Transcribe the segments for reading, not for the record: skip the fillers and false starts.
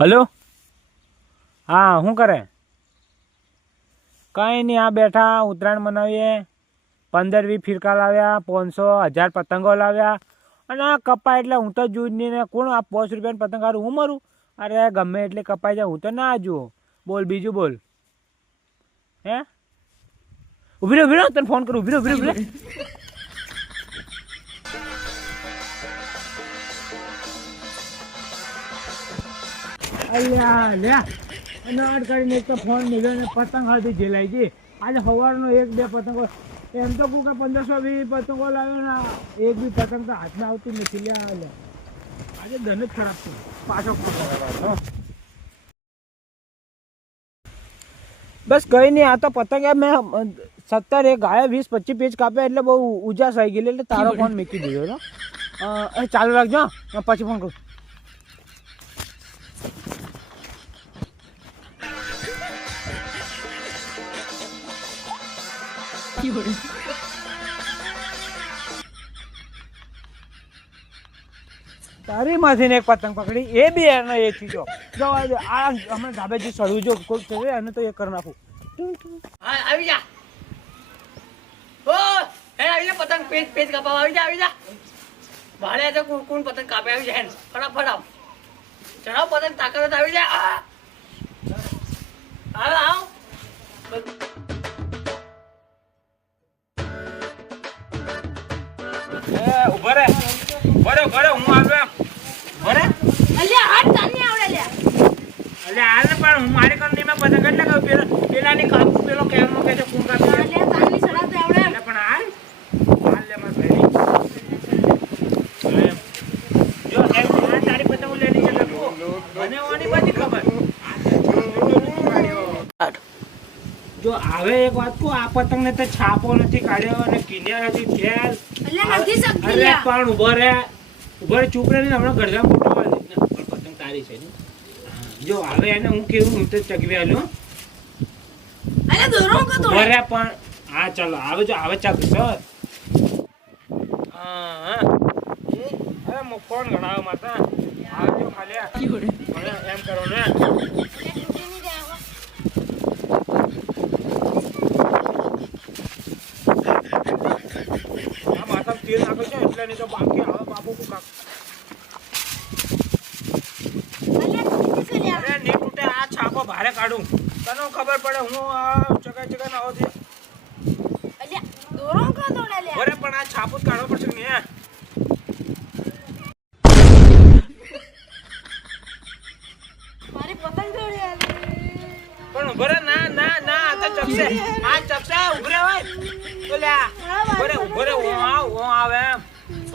Hello. હા, શું કરે? કંઈ નહીં, આ બેઠા ઉત્તરાયણ મનાવીએ. 15-20 ફિરકા લાવ્યા, 500-1000 પતંગો લાવ્યા. અને આ કપાય એટલે હું તો જોઈ જ નહીં ને. કોણ આ 5 રૂપિયાની પતંગ હારું હું મારું? અરે ગમે એટલે કપાઈ જાય, હું તો ના જુઓ. બોલ બીજું બોલ. હે ઉભી રહો, તને ફોન કરું. ઉભી રહો. અલ્યા લ્યા નોટ કરીને એક તો ફોન મળ્યો ને પતંગ હાથી જેલાઈ ગઈ. આજે સવારનો 1-2 પતંગો એમ તો કોઈ 1520 પતંગો લાવ્યો ને એક બી પતંગ તો હાથમાં આવતી નથી. લ્યા આજે ધન જ ખરાબ છે. પાછો બસ કઈ નહીં. આ તો પતંગ મેં 17 એક ગાયા 20-25 પેજ કાપ્યા એટલે બહુ ઉજાસ આવી ગયેલી એટલે તારો ફોન મૂકી દીધો. ચાલુ રાખજો, પછી ફોન કરું. તારી માંથી એક પતંગ પકડી એ બી એને એ ચીજો જવા દે. આ અમે ધાબેથી ચડવું જો કોઈ કરે એને તો એ કરી નાખું. આવી જા પતંગ પેજ કાપવા આવી જા ભાડે છે કોણ પતંગ કાપે આવી જાય ફટાફટ આવ ચડાવ પતંગ તાકાત આવી જાય. આવ ઉભો રે હું આવ્યો એમ. ઉભો રે અલ્યા હાથ તાની આવડે લે અલ્યા હાલ પણ હું મારી કંપની માં પતંગ એટલે કહું પેલાની કાપું પેલો કેમ કે છે કોણ કાપે અલ્યા તાની ચડાવ તો આવડે એટલે પણ હાલ લે માર ભાઈ જો આ તારી પતંગ લેની છે લખો મને ઓની બધી ખબર. જો હવે એક વાત કહું, આ પતંગ ને તો છાપો નથી કાઢ્યો અને કિનિયા નથી ફેલ. અલ્યા નથી શકતી અરે પણ ઉભો રે ચૂપ રે ને હમણાં ગરજા મોટો વાળ દે ને પણ પતંગ તારી છે ને. જો હવે એને હું કેવું હું તો ચગવી આલ્યો. અલ્યા દોરો કો તો ઉભો રે પણ હા ચાલો આવે જો આવે ચગસ. હા અરે મો ફોન ગણાવ માતા આવજો ખાલી એમ કરો ને. તેલ નાખો છે એટલે નહીં તો બાકી આવે બાપુ કાક. અરે નહીં તૂટે. આ છાપો ભારે કાઢું તને ખબર પડે હું આ ચગાઈ ના હોતી. બરે પણ આ છાપો જ કાઢવો પડશે ને. પણ બરે ના આ તો ચપસે ઉભરે હોય ઉભરે હું આવે એમ.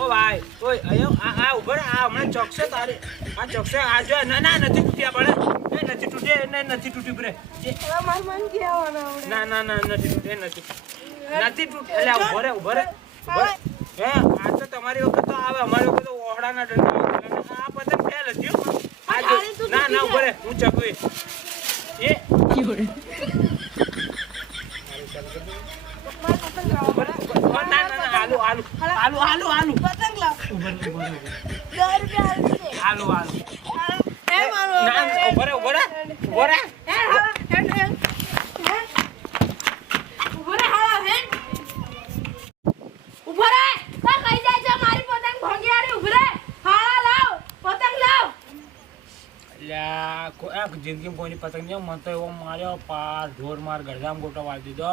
ઓ ભાઈ ઓય અયો આ ઉભરે આ હમણાં ચોકસે તારી આ ચોકસે આ જો ના નથી તૂટ્યા પડે એ નથી તૂટે ને નથી તૂટી બ્રે ના નથી તૂટે નથી તૂટે એટલે ઉભરે હે આ તો તમારી વખત તો આવે અમારી વખત તો ઓહડાના ડંડા આ પતંગ ફેલ હતી. ના ઉભરે હું ચકવી એ આલુ પતંગ લાવ આલુ એ મારો ઉભરે ઉભરે તો કઈ જાય છે મારી પતંગ ભોગિયારી ઉભરે હાલા લાવ પતંગ લાવ. અલ્યા જિંદગીમાં કોઈની પતંગ નહીં. મને તો એવો માર્યો પાર ઢોર માર ગરજામ ગોટો વાળી દીધો.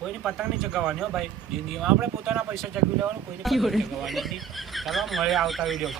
કોઈની પતંગ નહીં ચગાવવાની હો ભાઈ જિંદગીમાં. આપણે પોતાના પૈસા ચગાવી લેવાનું, કોઈની પતંગ ચગાવવાની નથી. ચાલો મળે આવતા વિડીયો.